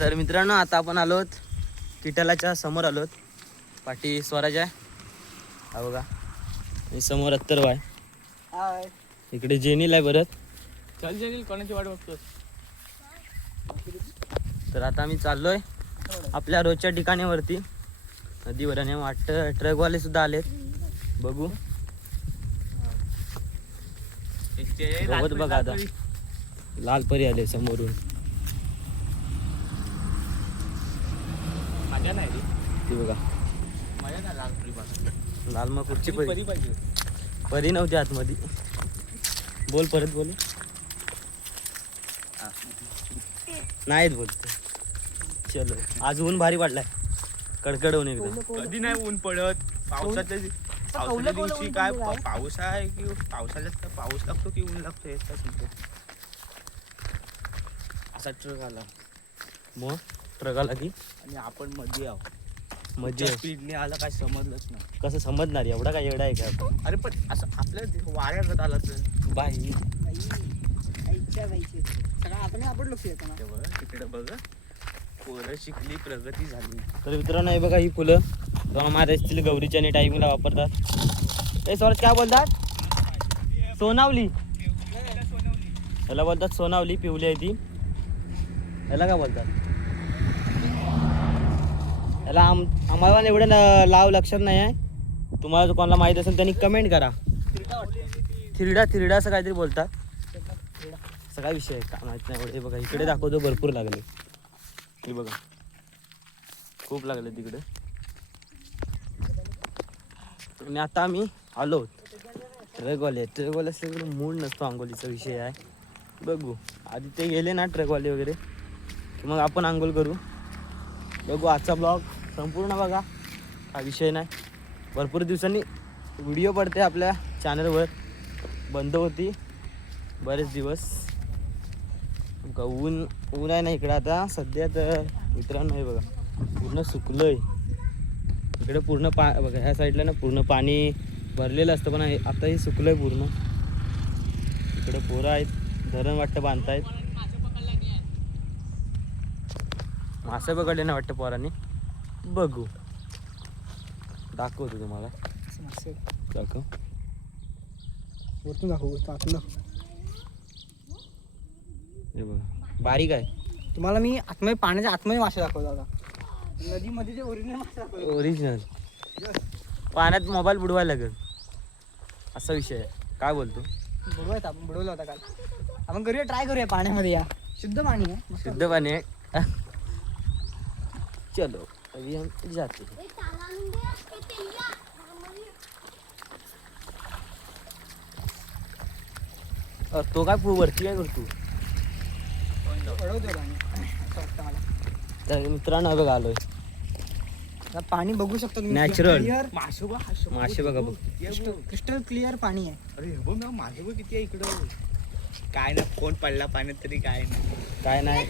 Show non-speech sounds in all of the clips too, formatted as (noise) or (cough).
तर मित्रांनो आता आपण आलोत किटलाच्या समोर आलोत. पाठी स्वराज आहे. हा बघा. आणि समोर अत्तरवा आहे. हाय. इकडे जेनील आहे परत. चल जेनील कोणाची वाट बघतोस? तर आता आम्ही चाललोय आपल्या रोजच्या ठिकाणीवरती. नदीवर आणि वाटतं ट्रकवाले सुद्धा आलेत. बघू. बघत बघा आता. लालपरी आले समोरून. ती बघा. लाल मग कुठची परी. परी पाहिजे परी नव्हती आतमध्ये. बोल परत बोल. नाहीत बोलते चलो. आज ऊन भारी वाटलाय कडकड ऊन एकदम कधी नाही ऊन पडत. पावसाच्या पावसाच्या दिवशी काय पाऊस आहे की पावसाळ्यात काय पाऊस लागतो की ऊन लागतो असा ट्रक आला. मग ट्रकाला की? आणि आपण मध्ये आहोत. मजा स्पीडने आला काय समजलंच नाही. कसं समजणार? एवढा काय एवढा आहे का? अरे पण असं आपल्या वाऱ्यात आला तर बाई. ते बघ तिकडे बघ पोरं शिकली प्रगती झाली. तर मित्रांनो हे बघा ही फुलं. तेव्हा महाराष्ट्रील गौरीच्या आणि टायमिंगला वापरतात. हे स्वराज काय बोलतात? सोनावली. याला बोलतात सोनावली पिवली आहे ती. याला काय बोलतात? त्याला आम आम्हाला पण एवढं लाव लक्षात नाही आहे. तुम्हाला जर कोणाला माहीत असेल त्यांनी कमेंट करा. थिरडा थिरडा असं काहीतरी बोलतात. सगळा काय विषय आहे का? माहीत नाही. एवढं हे बघा इकडे दाखवतो भरपूर लागले. हे बघा. खूप लागले तिकडे. आणि आता आम्ही आलो. ट्रकवाले. ट्रकवाले सगळे मूड नसतो आंघोलीचा विषय आहे. बघू. आधी ते गेले ना ट्रकवाले वगैरे? की मग आपण आंघोळ करू? बघू आजचा ब्लॉग संपूर्ण बघा. हा विषय नाही. भरपूर दिवसांनी व्हिडिओ पडते आपल्या चॅनलवर. बंद होती. बरेच दिवस. बघा, ऊन ऊन आहे ना इकडं आता. सध्या तर मित्रांनो आहे बघा पूर्ण सुकलं आहे इकडं पूर्ण पा बघा ह्या साईडला ना पूर्ण पाणी भरलेलं असतं पण आताही आता हे पूर्ण. इकडं पोरं आहेत. धरण वाटतं बांधतायत. मासे पकडले ना वाटतं पोरांनी. बघू. दाखवतो तुम्हाला. दाखव. वरतून दाखवू आतनं हे बघा. बारीक आहे. तुम्हाला मी आतमध्ये पाण्याच्या आतमध्ये मासे दाखवतो आता. नदीमध्ये जे ओरिजिनल मासे दाखवतो. ओरिजिनल पाण्यात मोबाईल बुडवायला लागेल. असा विषय आहे. काय बोलतो? बुडवायचा आपण बुडवला होता काल. आपण करूया ट्राय करूया पाण्यामध्ये या. शुद्ध पाणी आहे. शुद्ध पाणी आहे. (laughs) (laughs) चलो अभी हम जाते हैं. अ, तो काय वरती वाटतं मला तर मित्रांनो बघा आलोय आता पाणी बघू शकतो तुम्ही? Natural. क्लिअर मासे बघ मासे बघा बघ. क्रिस्टल क्लिअर पाणी आहे. अरे हे बघ ना माझे बघ किती आहे इकडं? काय ना फोन पडला पाण्यात तरी काय नाही. काय नाही.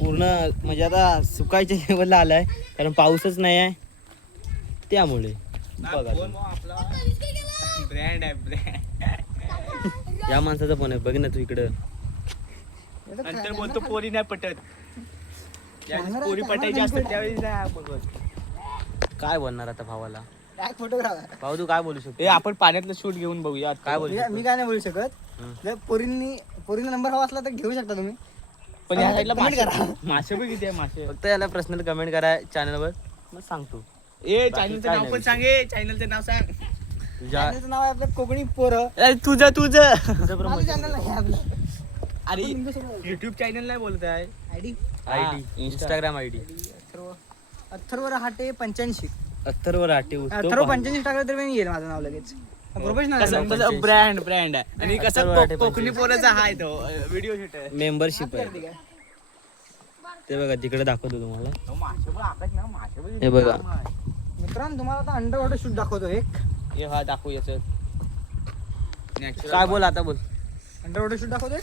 पूर्ण म्हणजे आता सुकायच्या लेवलला आलाय कारण पाऊसच नाही आहे. त्यामुळे. बघा फोन आपला? ब्रँड आहे ब्रँड. या माणसाचं पण आहे बघ ना तू इकडं. नंतर बोलतो पोरी नाही पटत. ज्यावेळेस पोरी पटायची असतात त्यावेळेस नाही काय बोलणार आता भावाला? फोटोग्राफर? भाऊ तू काय बोलू शकतो? ए आपण पाण्यातलं शूट घेऊन बघूया काय बोलू मी शकतो? काय नाही बोलू शकत. हं. जर पोरींनी पोरींना नंबर हवा असला तर घेऊ शकता तुम्ही. पण या साईडला Comment मासे करा. मासे बघ किती आहे मासे? फक्त याला पर्सनल कमेंट करा चॅनलवर मग सांगतो. ए चॅनलचं काय नाव नाही पण सांग ए चॅनलचं नाव सांग. तुझ्या चॅनलचं नाव आहे आपलं कोकणी पोरं. ए, तुझं तुझं. तुझं माझं promotion चॅनल आहे आपलं. अरे युट्यूब चॅनल नाही बोलत आहे आयडी आय हा, D. Insta. Instagram I D. Atharva Atharva Rahate पंच्याऐंशी. अत्तरवर आटे अथर्व पंच्याऐंशी टाकलं तर मी येईल माझं नाव लगेच. कसं पंच्याऐंशी. कसं ब्रँड ब्रँड आहे. आणि कसं कोकणी. पोराचा हाय तो व्हिडिओ शूट आहे. मेंबरशिप आहे. ते बघा तिकडे दाखवतो तुम्हाला. हे बघा. मित्रांनो तुम्हाला आता अंडर वॉटर शूट दाखवतो एक. हे हा दाखवू याच. काय बोल आता बोल. अंडर वॉटर शूट दाखवतो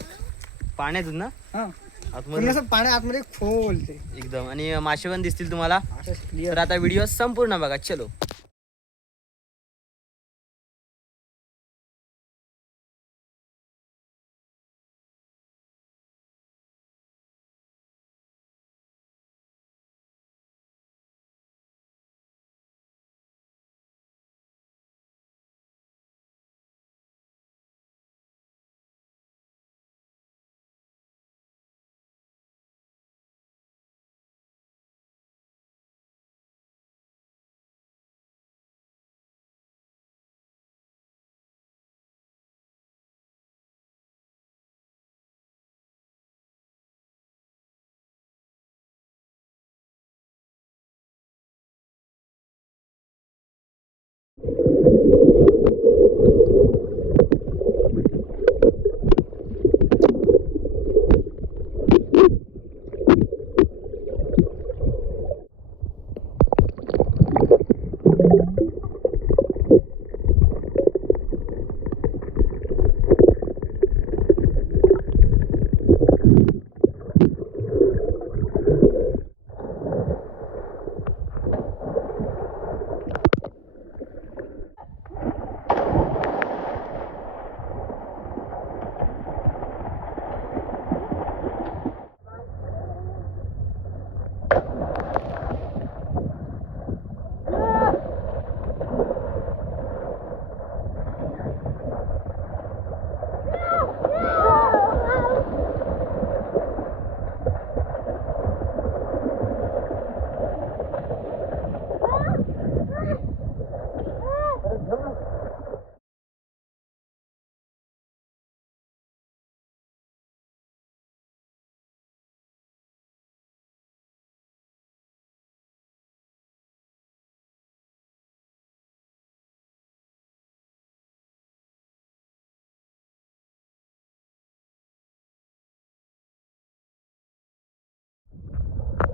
पाण्यातून ना? हा. आतमध्ये. असं पाण्या आतमध्ये खोल ते. एकदम. आणि मासे पण दिसतील तुम्हाला. तर आता व्हिडिओ संपूर्ण बघा चलो.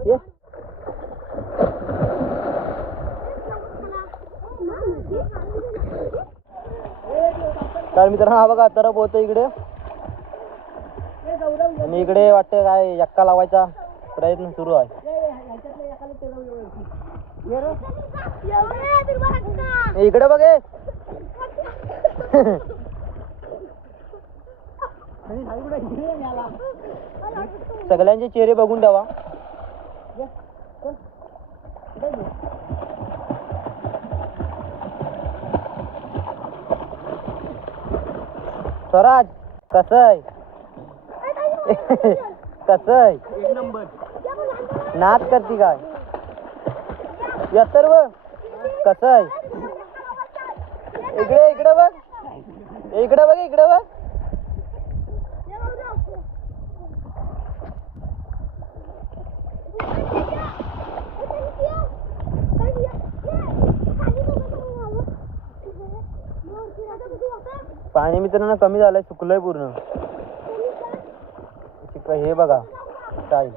ये तर मित्रांनो हा बघा तर पोहतो इकडे. आणि इकडे वाटतं काय यक्का लावायचा प्रयत्न सुरू आहे. इकडे बघ. सगळ्यांचे चेहरे बघून स्वराज कसं आहे कसं आहे एक नंबर. नाच करती काय? या सर्व. कसं आहे इकडे इकडे बघ. इकडे बघ इकडे बघ. पाणी मित्रांनो कमी झालंय सुकलंय पूर्ण. हे बघा स्टाईल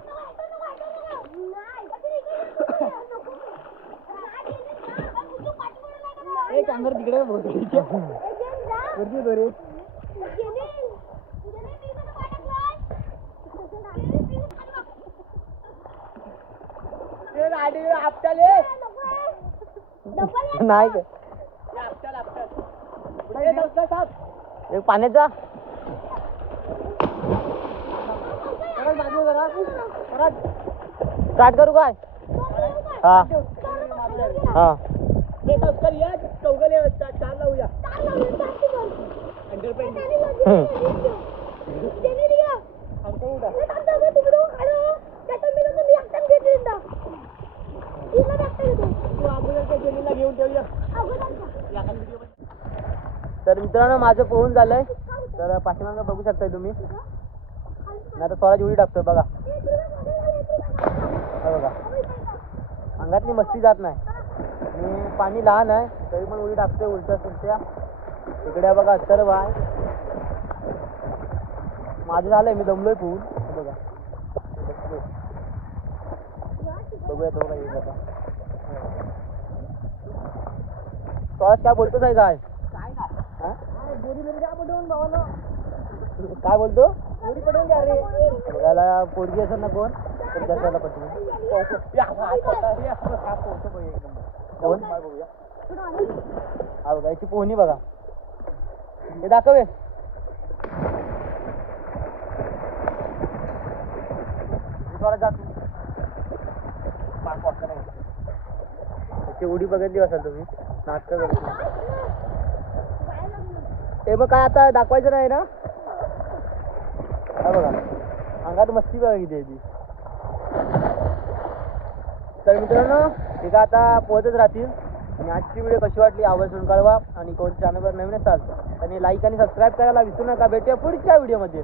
एक (laughs) आपटाले (laughs) नाही का एक पाण्याचा स्टार्ट करू काय? हा. हा. तर मित्रांनो माझं पोहून झालंय. तर पाठीमागं बघू शकताय तुम्ही. नाही तर स्वराज उडी टाकतोय बघा. बघा. अंगातली मस्ती जात नाही. आणि पाणी लहान आहे तरी पण उडी टाकतोय उलट्या सुलट्या. इकडे बघा सर्व आहे माझं झालंय मी दमलोय पोहून. बघा. बघूया तो काय येईल स्वराज काय बोलतोच आहे काय काय बोलतो? बघायला पोरगी असेल ना कोण? तर दर्शाला पटवून. कोण? हा बघा याची पोहणी बघा. हे दाखवे त्याची उडी बघितली असाल तुम्ही? नाटक करतो. ते मग काय आता दाखवायचं नाही ना? हा बघा. अंगात मस्ती बघा किती आहे ती. तर मित्रांनो ठीक का आता पोहतच राहतील. आणि आजची व्हिडिओ कशी वाटली आवर्जून कळवा. आणि कोण चॅनलवर नवीन असाल आणि लाईक आणि सबस्क्राईब करायला विसरू नका. भेटूया पुढच्या व्हिडिओमध्ये